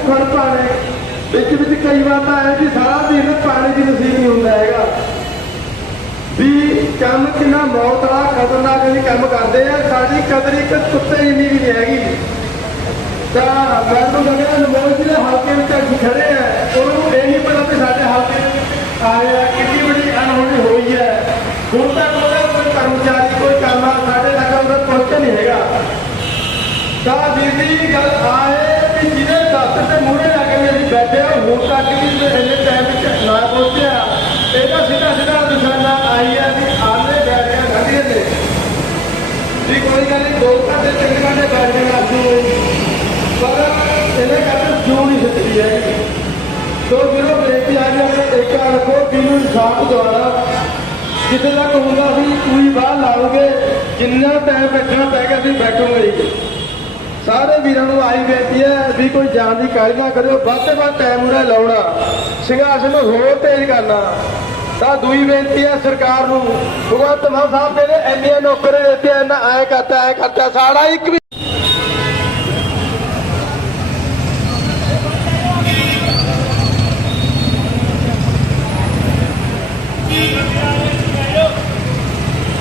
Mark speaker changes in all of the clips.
Speaker 1: ਭੁੱਖਣ ਪਾਣੇ ਵਿੱਚ ਵਿੱਚ ਕਈ ਵਾਰ ਤਾਂ ਐ ਕਿ ਸਾਰਾ ਦਿਨ ਪਾਣੀ ਦੀ ਨਸੀਬ ਨਹੀਂ ਹੁੰਦਾ ਹੈਗਾ। ਵੀ ਕੰਮ ਕਿੰਨਾ ਮੌਤ ਦਾ ਖਤਰਨਾਕ ਵੀ ਕੰਮ ਕਰਦੇ ਆ, ਸਾਡੀ ਕਦਰ ਇੱਕ ਕੁੱਤੇ ਜਿੰਨੀ ਵੀ ਨਹੀਂ ਹੈਗੀ। ਤਾਂ ਮੈਨੂੰ ਲੱਗਿਆ ਨਮੋਜ ਦੇ ਹਲਕੇ ਵਿੱਚ ਅਸੀਂ ਖੜੇ ਆ। ਉਹਨੂੰ ਇਹ ਨਹੀਂ ਪਤਾ ਕਿ ਸਾਡੇ ਹਲਕੇ ਵਿੱਚ ਕਿੰਨੀ ਬੜੀ ਅਨਹੋਣੀ ਹੋਈ ਹੈ। ਹੁਣ ਤੱਕ ਉਹਦਾ ਕੋਈ ਕਰਮਚਾਰੀ, ਕੋਈ ਕੰਮ ਸਾਡੇ ਤੱਕ ਉਹਦਾ ਪਹੁੰਚਿਆ ਨਹੀਂ ਹੈਗਾ। ਤਾਂ ਵੀਰ ਜੀ, ਗੱਲ ਆਏ ਕਿ ਜਿਹਦੇ ਦਫ਼ਤਰ ਤੇ ਮੂਹਰੇ ਲਾ ਕੇ ਵੀ ਅਸੀਂ ਬੈਠੇ ਹਾਂ ਹੁਣ ਤੱਕ ਵੀ ਇੰਨੇ ਟਾਈਮ ਵਿੱਚ ਨਾ ਪਹੁੰਚਿਆ। ਇਹਦਾ ਸਿੱਧਾ ਸਿੱਧਾ ਨਿਸ਼ਾਨਾ ਆਈ ਹੈ ਵੀ ਆਲੇ ਬੈਠ ਕੇ ਗੰਢੀਆਂ ਨੇ ਵੀ ਕੋਈ ਗੱਲ ਨਹੀਂ, ਦੋ ਘੰਟੇ ਤਿੰਨ ਘੰਟੇ ਬੈਠ ਕੇ ਆਸੂ ਪਰ ਇਹਨੇ ਕਰਕੇ ਜੂ ਨਹੀਂ ਸਕਦੀ ਹੈ? ਤੋ ਵੀਰੋ, ਬੇਨਤੀ ਆ ਜੀ ਆਪਣੇ ਇੱਕ ਰੱਖੋ ਕਿਨੂੰ ਇਨਸਾਫ ਦਵਾਣਾ ਜਿੱਥੇ ਤੱਕ ਹੁੰਦਾ ਸੀ ਕੋਈ ਬਾਹਰ ਲਾਓਗੇ। ਜਿੰਨਾ ਟਾਈਮ ਬੈਠਣਾ ਪੈ ਗਿਆ ਸੀ ਬੈਠੋਗੇ ਸਾਰੇ ਵੀਰਾਂ ਨੂੰ ਆਈ ਬੇਨਤੀ ਹੈ ਵੀ ਕੋਈ ਜਾਣ ਦੀ ਕਾਹਲੀ ਨਾ ਕਰਿਓ, ਵੱਧ ਤੋਂ ਵੱਧ ਟਾਈਮ ਉਰੇ ਲਾਉਣਾ। ਸਿੰਘਾਸਨ ਨੂੰ ਹੋਰ ਤੇਜ਼ ਕਰਨਾ। ਤਾਂ ਦੂਈ ਬੇਨਤੀ ਹੈ ਸਰਕਾਰ ਨੂੰ, ਭਗਵੰਤ ਮਾਨ ਸਾਹਿਬ ਦੇ ਨੇ ਇੰਨੀਆਂ ਨੌਕਰੀ ਦਿੱਤੇ ਐ ਕਰਤਾ ਐ ਕਰਤਾ, ਸਾਡਾ ਇੱਕ ਵੀ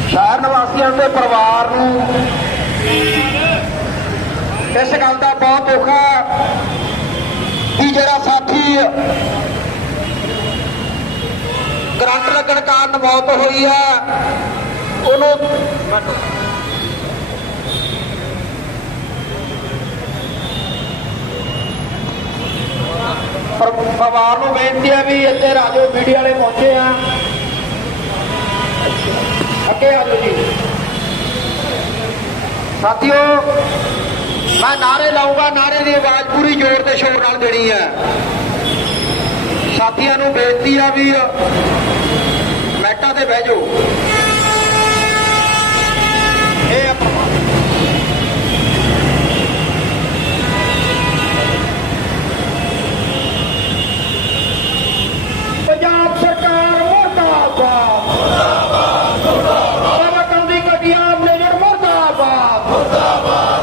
Speaker 2: ਸ਼ਹਿਰ ਨਿਵਾਸੀਆਂ ਦੇ ਪਰਿਵਾਰ ਨੂੰ ਇਸ ਗੱਲ ਦਾ ਬਹੁਤ ਦੁੱਖ ਹੈ ਕਿ ਜਿਹੜਾ ਸਾਥੀ ਕਰੰਟ ਲੱਗਣ ਕਾਰਨ ਮੌਤ ਹੋਈ ਹੈ, ਉਹਨੂੰ ਪਰ- ਪਰਿਵਾਰ ਨੂੰ ਬੇਨਤੀ ਹੈ ਵੀ ਇੱਥੇ ਰਾਜੋ ਮੀਡੀਆ ਵਾਲੇ ਪਹੁੰਚੇ ਆ। ਅੱਗੇ ਆ ਜਾਓ ਜੀ। ਸਾਥੀਓ ਮੈਂ ਨਾਰੇ ਲਾਉਂਗਾ ਨਾਰੇ ਦੀ ਆਵਾਜ਼ ਪੂਰੀ ਜ਼ੋਰ ਤੇ ਸ਼ੋਰ ਨਾਲ ਦੇਣੀ ਹੈ। ਸਾਥੀਆਂ ਨੂੰ ਬੇਨਤੀ ਆ ਵੀ ਮੈਟਾਂ ਤੇ ਬਹਿ ਜਾਓ। ਇਹ ਆਪਣਾ ਪੰਜਾਬ ਸਰਕਾਰ ਮੁਰਦਾਬਾਦ। ਮੁਰਦਾਬਾਦ ਮੁਰਦਾਬਾਦ ਕੰਦੀ ਕਟੀਆਂ ਮੈਨੇਜਰ ਮੁਰਦਾਬਾਦ ਮੁਰਦਾਬਾਦ। ਮੁਰਦਾਬਾਦ।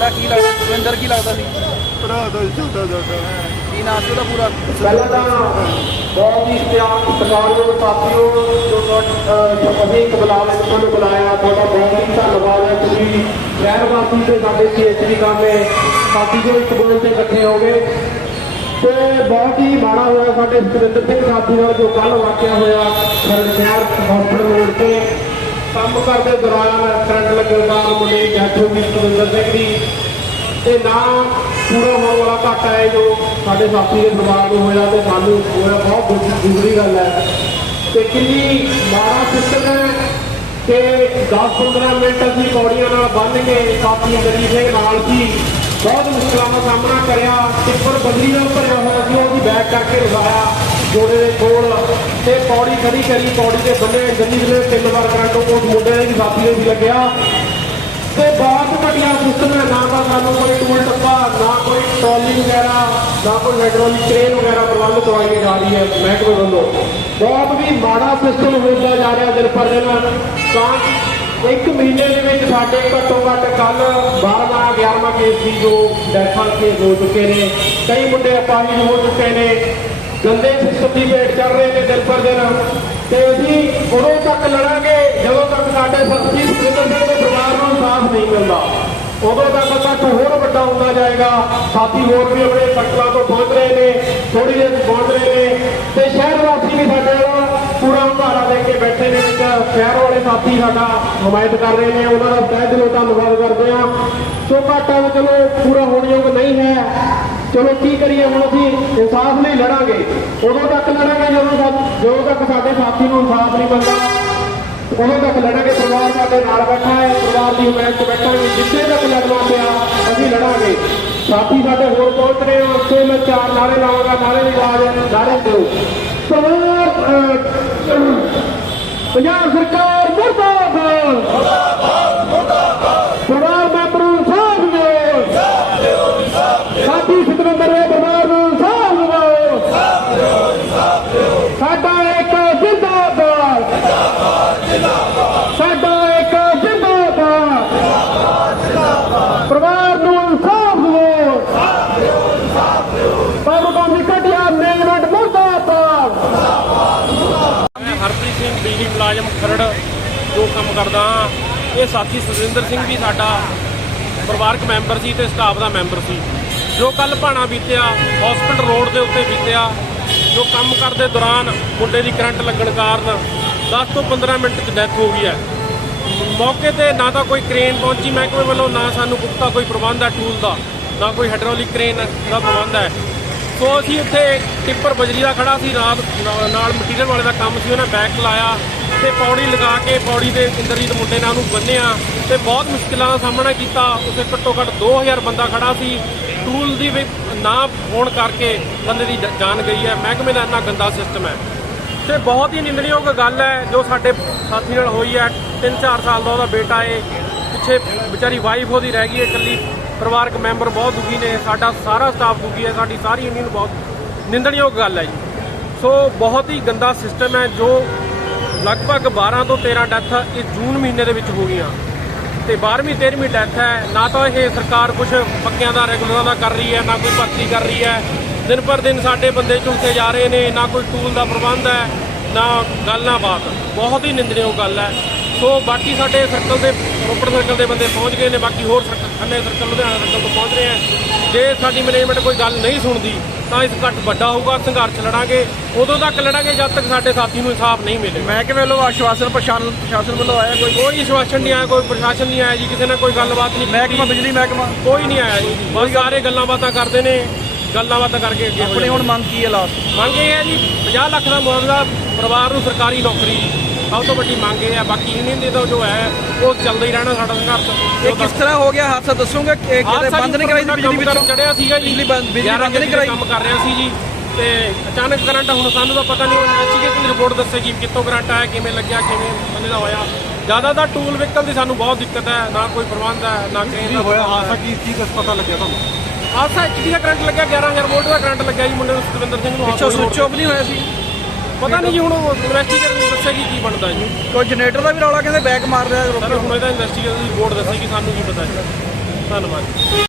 Speaker 3: ਤੁਹਾਡਾ ਕੀ ਲੱਗਦਾ? ਸੁਰਿੰਦਰ ਕੀ ਲੱਗਦਾ ਸੀ?
Speaker 1: ਭਰਾ ਦਾ ਛੋਟਾ ਛੋਟਾ
Speaker 3: ਕੀ ਨਾਮ ਸੀ ਉਹਦਾ ਪੂਰਾ?
Speaker 1: ਪਹਿਲਾਂ ਤਾਂ ਬਹੁਤ ਹੀ ਪਿਆਰ ਸਤਿਕਾਰਯੋਗ ਸਾਥੀਓ ਜੋ ਤੁਹਾਡਾ ਅਸੀਂ ਇੱਕ ਬੁਲਾਵੇ ਤੋਂ ਤੁਹਾਨੂੰ ਬੁਲਾਇਆ ਤੁਹਾਡਾ ਬਹੁਤ ਹੀ ਧੰਨਵਾਦ ਹੈ। ਤੁਸੀਂ ਸ਼ਹਿਰ ਵਾਸੀ ਤੇ ਸਾਡੇ ਸੀਐਚਪੀ ਕਾਮੇ ਸਾਥੀ ਜੋ ਇੱਕ ਬੋਲ ਤੇ ਇਕੱਠੇ ਹੋ ਗਏ। ਤੇ ਬਹੁਤ ਹੀ ਮਾੜਾ ਹੋਇਆ ਸਾਡੇ ਸੁਰਿੰਦਰ ਸਿੰਘ ਸਾਥੀ ਨਾਲ ਜੋ ਕੱਲ ਵਾਕਿਆ ਹੋਇਆ ਸ਼ਹਿਰ ਹਸਪਤਾਲ ਰੋਡ ਤੇ। ਕੰਮ ਕਰਦੇ ਦੌਰਾਨ ਕਰੰਟ ਲੱਗਣ ਕਾਰਨ ਮੁੰਡੇ ਦੀ ਡੈਥ ਹੋ ਗਈ ਸੁਰਿੰਦਰ ਸਿੰਘ ਦੀ ਤੇ ਨਾ ਪੂਰਾ ਹੋਣ ਵਾਲਾ ਘਾਟਾ ਹੈ ਜੋ ਸਾਡੇ ਸਾਥੀ ਦੇ ਪਰਿਵਾਰ ਨੂੰ ਹੋਇਆ ਤੇ ਸਾਨੂੰ ਹੋਇਆ, ਬਹੁਤ ਦੁੱਖ- ਗੱਲ ਹੈ। ਤੇ ਕਿੰਨੀ ਮਾੜਾ ਸਿਸਟਮ ਹੈ ਕਿ 10-15 ਮਿੰਟ ਅਸੀਂ ਪੌੜੀਆਂ ਨਾਲ ਬੰਨ ਕੇ ਸਾਥੀ ਗਰੀਬ ਸਿੰਘ ਨਾਲ ਸੀ ਬਹੁਤ ਮੁਸ਼ਕਲਾਂ ਦਾ ਸਾਹਮਣਾ ਕਰਿਆ, ਟਿੱਪਰ ਬਦਲੀ ਨਾਲ ਭਰਿਆ ਹੋਇਆ ਸੀ, ਉਹਦੀ ਬੈਕ ਕਰਕੇ ਲਗਾਇਆ ਜੋੜੇ ਦੇ ਕੋਲ ਤੇ ਪੌੜੀ ਖੜੀ ਕਰੀ, ਪੌੜੀ ਦੇ ਬੰਨੇ ਗੰਦੀ ਦੇ ਤਿੰਨ ਵਾਰ ਕਰੰਟ ਉਸ ਮੁੰਡੇ ਦੇ ਵੀ ਸਾਥੀ ਦੇ ਵੀ ਲੱਗਿਆ। ਤੇ ਬਹੁਤ ਘਟੀਆ ਸਿਸਟਮ ਹੈ, ਨਾ ਤਾਂ ਸਾਨੂੰ ਕੋਈ ਟੂਲ ਟੱਪਾ, ਨਾ ਕੋਈ ਟਰਾਲੀ ਵਗੈਰਾ, ਨਾ ਕੋਈ ਹਾਈਡ੍ਰੋਲਿਕ ਕ੍ਰੇਨ ਵਗੈਰਾ ਪ੍ਰਬੰਧ ਕਰਵਾਈ ਜਾ ਰਹੀ ਹੈ ਮਹਿਕਮੇ ਵੱਲੋਂ। ਬਹੁਤ ਵੀ ਮਾੜਾ ਸਿਸਟਮ ਹੁੰਦਾ ਜਾ ਰਿਹਾ ਦਿਨ ਪਰ ਦਿਨ ਤਾਂ ਇੱਕ ਮਹੀਨੇ ਦੇ ਵਿੱਚ ਸਾਡੇ ਘੱਟੋ ਘੱਟ ਕੱਲ 12ਵਾਂ 11ਵਾਂ ਕੇਸ ਸੀ ਜੋ ਡੈਥਾਂ ਕੇਸ ਹੋ ਚੁੱਕੇ ਨੇ, ਕਈ ਮੁੰਡੇ ਅਪਾਹਿਜ ਹੋ ਚੁੱਕੇ ਨੇ। ਗੰਦੇ ਸਿਸਟਮ ਦੀ ਵੇਟ ਕਰ ਰਹੇ ਨੇ ਦਿਨ ਪਰ ਦਿਨ ਤੇ ਅਸੀਂ ਉਦੋਂ ਤੱਕ ਲੜਾਂਗੇ, ਜਦੋਂ ਤੱਕ ਸਾਡੇ ਸਤਿ ਸੁਰਿੰਦਰ ਸਿੰਘ ਦੇ ਪਰਿਵਾਰ ਨੂੰ ਇਨਸਾਫ ਨਹੀਂ ਮਿਲਦਾ। ਉਦੋਂ ਤੱਕ ਤੱਕ ਹੋਰ ਵੱਡਾ ਹੁੰਦਾ ਜਾਏਗਾ। ਸਾਥੀ ਹੋਰ ਵੀ ਆਪਣੇ ਪਟਲਾ ਤੋਂ ਪਹੁੰਚ ਰਹੇ ਨੇ ਥੋੜੀ ਦੇਰ ਪਹੁੰਚ ਰਹੇ ਨੇ ਤੇ ਸ਼ਹਿਰ ਵਾਸੀ ਵੀ ਸਾਡੇ ਨਾਲ ਪੂਰਾ ਹੁੰਗਾਰਾ ਦੇ ਕੇ ਬੈਠੇ ਨੇ ਸ਼ਹਿਰ ਵਾਲੇ ਸਾਥੀ ਸਾਡਾ ਹਮਾਇਤ ਕਰ ਰਹੇ ਨੇ, ਉਹਨਾਂ ਦਾ ਤਹਿ ਦਿਲੋਂ ਧੰਨਵਾਦ ਕਰਦੇ ਆ ਸੋ ਘਾਟਾ ਚਲੋ ਪੂਰਾ ਹੋਣਯੋਗ ਨਹੀਂ ਹੈ।
Speaker 4: ਚਲੋ ਕੀ ਕਰੀਏ ਹੁਣ ਅਸੀਂ? ਇਨਸਾਫ ਲਈ ਲੜਾਂਗੇ। ਉਦੋਂ ਤੱਕ ਲੜਾਂਗੇ ਜਦੋਂ ਸਾ- ਜਦੋਂ ਤੱਕ ਸਾਡੇ ਸਾਥੀ ਨੂੰ ਇਨਸਾਫ ਨਹੀਂ ਮਿਲਦਾ। ਉਦੋਂ ਤੱਕ ਲੜਾਂਗੇ। ਪਰਿਵਾਰ ਸਾਡੇ ਨਾਲ ਬੈਠਾ ਹੈ। ਪਰਿਵਾਰ ਦੀ ਹਮਾਇਤ ਬੈਠਾਂਗੇ ਜਿੱਥੇ ਤੱਕ ਲੜਨਾ ਪਿਆ ਅਸੀਂ ਲੜਾਂਗੇ। ਸਾਥੀ ਸਾਡੇ ਹੋਰ ਪਹੁੰਚ ਰਹੇ ਹੋ। ਉੱਥੇ ਮੈਂ ਚਾਰ ਨਾਰੇ ਲਾਵਾਂਗਾ। ਨਾਰੇ ਦੀ ਆਵਾਜ਼ ਨਾਰੇ ਦਿਓ। ਪਰਿਵਾਰ ਅਹ, ਪੰਜਾਬ ਸਰਕਾਰ ਮੁਰਦਾਬਾਦ ਪਰਿਵਾਰ ਮੈਂਬਰ ਨੂੰ ਸਾਥ ਦਿਓ ਸਾਥੀ ਸਤਵੰਦਰ ਦੇ ਪਰਿਵਾਰ ਨੂੰ ਸਾਥ ਦਿਓ ਸਾਡਾ ਇੱਕ ਜਿੰਦਾਬਾਦ ਸਾਡਾ ਇੱਕ ਜਿੰਦਾਬਾਦ ਪਰਿਵਾਰ ਨੂੰ ਇਨਸਾਫ ਦਿਓ ਬਾਬੂ ਗਾਂਧੀ ਕਟਿਆ ਮੈਨੇਜਮੈਂਟ ਮੁਰਦਾਬਾਦ
Speaker 1: ਮੈਂ ਹਰਪ੍ਰੀਤ ਸਿੰਘ ਬਿਜਲੀ ਮੁਲਾਜ਼ਮ ਖਰੜ ਜੋ ਕੰਮ ਕਰਦਾ ਹਾਂ। ਇਹ ਸਾਥੀ ਸੁਰਿੰਦਰ ਸਿੰਘ ਵੀ ਸਾਡਾ ਪਰਿਵਾਰਕ ਮੈਂਬਰ ਸੀ ਤੇ ਸਟਾਫ ਦਾ ਮੈਂਬਰ ਸੀ। ਜੋ ਕੱਲ ਭਾਣਾ ਬੀਤਿਆ ਹਸਪੀਟਲ ਰੋਡ ਦੇ ਉੱਤੇ ਬੀਤਿਆ, ਜੋ ਕੰਮ ਕਰਦੇ ਦੌਰਾਨ ਮੁੰਡੇ ਦੀ ਕਰੰਟ ਲੱਗਣ ਕਾਰਨ 10 ਤੋਂ 15 ਮਿੰਟ 'ਚ ਡੈਥ ਹੋ ਗਈ ਹੈ। ਮੌਕੇ ਤੇ ਨਾ ਤਾਂ ਕੋਈ ਕ੍ਰੇਨ ਪਹੁੰਚੀ ਮਹਿਕਮੇ ਵੱਲੋਂ, ਨਾ ਸਾਨੂੰ ਪੁਖਤਾ ਕੋਈ ਪ੍ਰਬੰਧ ਹੈ ਟੂਲ ਦਾ, ਨਾ ਕੋਈ ਹਾਈਡ੍ਰੋਲਿਕ ਕ੍ਰੇਨ ਦਾ ਪ੍ਰਬੰਧ ਹੈ। ਸੋ ਅਸੀਂ ਇੱਥੇ ਟਿੱਪਰ ਬਜਰੀ ਦਾ ਖੜਾ ਸੀ, ਰਾਤ ਨਾਲ ਮਟੀਰੀਅਲ ਵਾਲੇ ਦਾ ਕੰਮ ਸੀ, ਉਹਨੇ ਬੈਕ ਲਾਇਆ। ਤੇ ਪੌੜੀ ਲਗਾ ਕੇ ਪੌੜੀ ਦੇ ਇੰਦਰਜੀਤ ਮੁੰਡੇ ਨਾਲ ਉਹਨੂੰ ਬੰਨਿਆ ਤੇ ਬਹੁਤ ਮੁਸ਼ਕਿਲਾਂ ਦਾ ਸਾਹਮਣਾ ਕੀਤਾ। ਉਸੇ ਘੱਟੋ ਘੱਟ 2000 ਬੰਦਾ ਖੜਾ ਸੀ। ਟੂਲ ਦੀ ਵੀ ਨਾ ਹੋਣ ਕਰਕੇ ਬੰਦੇ ਦੀ ਜਾਨ ਗਈ ਹੈ। ਮਹਿਕਮੇ ਦਾ ਇੰਨਾ ਗੰਦਾ ਸਿਸਟਮ ਹੈ। ਤੇ ਬਹੁਤ ਹੀ ਨਿੰਦਣਯੋਗ ਗੱਲ ਹੈ ਜੋ ਸਾਡੇ ਸਾਥੀ ਨਾਲ ਹੋਈ ਹੈ। 3-4 ਸਾਲ ਦਾ ਉਹਦਾ ਬੇਟਾ ਏ। ਪਿੱਛੇ ਵਿਚਾਰੀ ਵਾਈਫ ਉਹਦੀ ਰਹਿ ਗਈ ਹੈ ਇਕੱਲੀ। ਪਰਿਵਾਰਕ ਮੈਂਬਰ ਬਹੁਤ ਦੁਖੀ ਨੇ। ਸਾਡਾ ਸਾਰਾ ਸਟਾਫ ਦੁਖੀ ਹੈ। ਸਾਡੀ ਸਾਰੀ ਯੂਨੀਅਨ ਬਹੁਤ ਨਿੰਦਣਯੋਗ ਗੱਲ ਹੈ ਜੀ। ਸੋ ਬਹੁਤ ਹੀ ਗੰਦਾ ਸਿਸਟਮ ਹੈ ਜੋ ਲਗਭਗ 12 ਤੋਂ 13 ਡੈਥ ਇਸ ਜੂਨ ਮਹੀਨੇ ਦੇ ਵਿੱਚ ਹੋ ਗਈਆਂ। ਤੇ 12ਵੀਂ 13ਵੀਂ ਡੈਥ ਹੈ। ਨਾ ਤਾਂ ਇਹ ਸਰਕਾਰ ਕੁਝ ਪੱਕਿਆਂ ਦਾ, ਰੈਗੂਲਰਾਂ ਦਾ ਕਰ ਰਹੀ ਹੈ, ਨਾ ਕੋਈ ਭਰਤੀ ਕਰ ਰਹੀ ਹੈ। ਦਿਨ ਪਰ ਦਿਨ ਸਾਡੇ ਬੰਦੇ ਝੁਲਸੇ ਜਾ ਰਹੇ ਨੇ, ਨਾ ਕੋਈ ਟੂਲ ਦਾ ਪ੍ਰਬੰਧ ਹੈ, ਨਾ ਗੱਲ ਨਾ ਬਾਤ। ਬਹੁਤ ਹੀ ਨਿੰਦਣਯੋਗ ਗੱਲ ਹੈ। ਸੋ ਬਾਕੀ ਸਾਡੇ ਸਰਕਲ ਦੇ, ਰੋਪੜ ਸਰਕਲ ਦੇ ਬੰਦੇ ਪਹੁੰਚ ਗਏ ਨੇ, ਬਾਕੀ ਹੋਰ ਸਰਕਲ ਖੰਨੇ ਸਰਕਲ, ਲੁਧਿਆਣਾ ਸਰਕਲ ਤੋਂ ਪਹੁੰਚ ਰਹੇ ਹੈ। ਜੇ ਸਾਡੀ ਮੈਨੇਜਮੈਂਟ ਕੋਈ ਗੱਲ ਨਹੀਂ ਸੁਣਦੀ ਤਾਂ ਇਸ ਘੱਟ ਵੱਡਾ ਹੋਊਗਾ ਸੰਘਰਸ਼ ਲੜਾਂਗੇ ਉਦੋਂ ਤੱਕ ਲੜਾਂਗੇ ਜਦ ਤੱਕ ਸਾਡੇ ਸਾਥੀ ਨੂੰ ਇਨਸਾਫ ਨਹੀਂ ਮਿਲੇ।
Speaker 3: ਮਹਿਕਮੇ ਵੱਲੋਂ ਆਸ਼ਵਾਸਨ ਪ੍ਰਸ਼ਾਸਨ ਪ੍ਰਸ਼ਾਸਨ ਵੱਲੋਂ ਆਇਆ ਕੋਈ?
Speaker 1: ਕੋਈ ਆਸ਼ਵਾਸਨ ਨਹੀਂ ਆਇਆ ਕੋਈ ਪ੍ਰਸ਼ਾਸਨ ਨਹੀਂ ਆਇਆ ਜੀ ਕਿਸੇ ਨੇ ਕੋਈ ਗੱਲਬਾਤ ਨਹੀਂ
Speaker 3: ਮਹਿਕਮਾ ਬਿਜਲੀ ਮਹਿਕਮਾ?
Speaker 1: ਕੋਈ ਨਹੀਂ ਆਇਆ ਜੀ। ਬਸ ਸਾਰੇ ਗੱਲਾਂ ਬਾਤਾਂ ਕਰਦੇ ਨੇ ਗੱਲਾਂ ਬਾਤਾਂ ਕਰਕੇ ਅੱਗੇ
Speaker 3: ਆਪਣੀ ਹੁਣ। ਮੰਗ ਕੀ ਹੈ ਲਾਸਟ
Speaker 1: ਮੰਗ ਇਹ ਹੈ ਜੀ 50 ਲੱਖ ਦਾ ਮੁਆਵਜ਼ਾ ਪਰਿਵਾਰ ਨੂੰ ਸਰਕਾਰੀ ਨੌਕਰੀ ਸਭ ਤੋਂ ਵੱਡੀ ਮੰਗ ਇਹ ਹੈ ਬਾਕੀ ਯੂਨੀਅਨ ਦੇ ਤਾਂ ਜੋ ਹੈ ਉਹ ਚੱਲਦਾ ਹੀ ਰਹਿਣਾ ਸਾਡਾ ਸੰਘਰਸ਼।
Speaker 3: ਇਹ ਕਿਸ ਤਰ੍ਹਾਂ ਹੋ ਗਿਆ ਹਾਦਸਾ ਦੱਸੋਗੇ? ਕਿ ਕਿਤੇ ਬੰਦ ਨਹੀਂ ਕਰਾਈ ਸੀ ਬਿਜਲੀ ਵਿੱਚੋਂ?
Speaker 1: ਚੜਿਆ ਸੀਗਾ ਜੀ।
Speaker 3: ਬਿਜਲੀ ਬੰਦ- ਬਿਜਲੀ
Speaker 1: 11
Speaker 3: ਬੰਦ ਨਹੀਂ ਕਰਾਈ?
Speaker 1: ਕੰਮ ਕਰ ਰਿਹਾ ਸੀ ਜੀ। ਤੇ ਅਚਾਨਕ ਕਰੰਟ ਹੁਣ ਸਾਨੂੰ ਤਾਂ ਪਤਾ ਨਹੀਂ ਉਹ ਇਨਵੈਸਟੀਗੇਸ਼ਨ ਰਿਪੋਰਟ ਦੱਸੇਗੀ ਕਿੱਥੋਂ ਕਰੰਟ ਆਇਆ ਕਿਵੇਂ ਲੱਗਿਆ ਕਿਵੇਂ ਬੰਦੇ ਦਾ ਹੋਇਆ। ਜ਼ਿਆਦਾਤਰ ਟੂਲ ਵਹੀਕਲ ਦੀ ਸਾਨੂੰ ਬਹੁਤ ਦਿੱਕਤ ਹੈ ਨਾ ਕੋਈ ਪ੍ਰਬੰਧ ਹੈ ਨਾ ਕ੍ਰੇਨ ਦਾ ਹੋਇਆ ਹਾਦਸਾ? ਕੀ ਕੀ ਪਤਾ ਲੱਗਿਆ ਤੁਹਾਨੂੰ? ਹਾਦਸਾ ਐਚਡੀ ਦਾ ਕਰੰਟ ਲੱਗਿਆ 11000 ਵੋਲਟ ਦਾ ਕਰੰਟ ਲੱਗਿਆ ਜੀ ਮੁੰਡੇ ਨੂੰ ਸਤਵਿੰਦਰ ਸਿੰਘ ਨੂੰ
Speaker 3: ਪਿੱਛੋਂ ਸੁਚ ਆਫ ਨਹੀਂ ਹੋਇਆ ਸੀ?
Speaker 1: ਪਤਾ ਨਹੀਂ ਜੀ ਹੁਣ ਇਨਵੈਸਟੀਗੇਸ਼ਨ ਦੱਸੇਗੀ ਕੀ ਬਣਦਾ ਜੀ।
Speaker 3: ਕੋਈ ਜਨਰੇਟਰ ਦਾ ਵੀ ਰੌਲਾ ਕਹਿੰਦੇ ਬੈਕ ਮਾਰ ਰਿਹਾ
Speaker 1: ਸਰ ਹੁਣ ਇਹਦਾ ਇਨਵੈਸਟੀਗੇਸ਼ਨ ਦੀ ਰਿਪੋਰਟ ਦੱਸੇਗੀ ਸਾਨੂੰ ਕੀ ਪਤਾ ਹੈ ਧੰਨਵਾਦ।